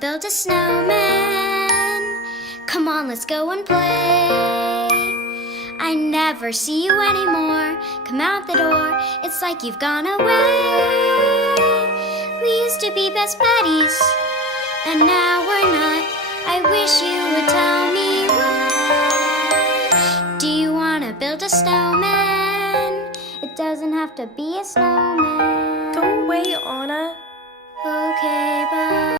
build a snowman. Come on, let's go and play. I never see you anymore. Come out the door, it's like you've gone away. We used to be best buddies, and now we're not. I wish you would tell me why. Do you wanna build a snowman? It doesn't have to be a snowman. Go away, Anna. Okay, bye.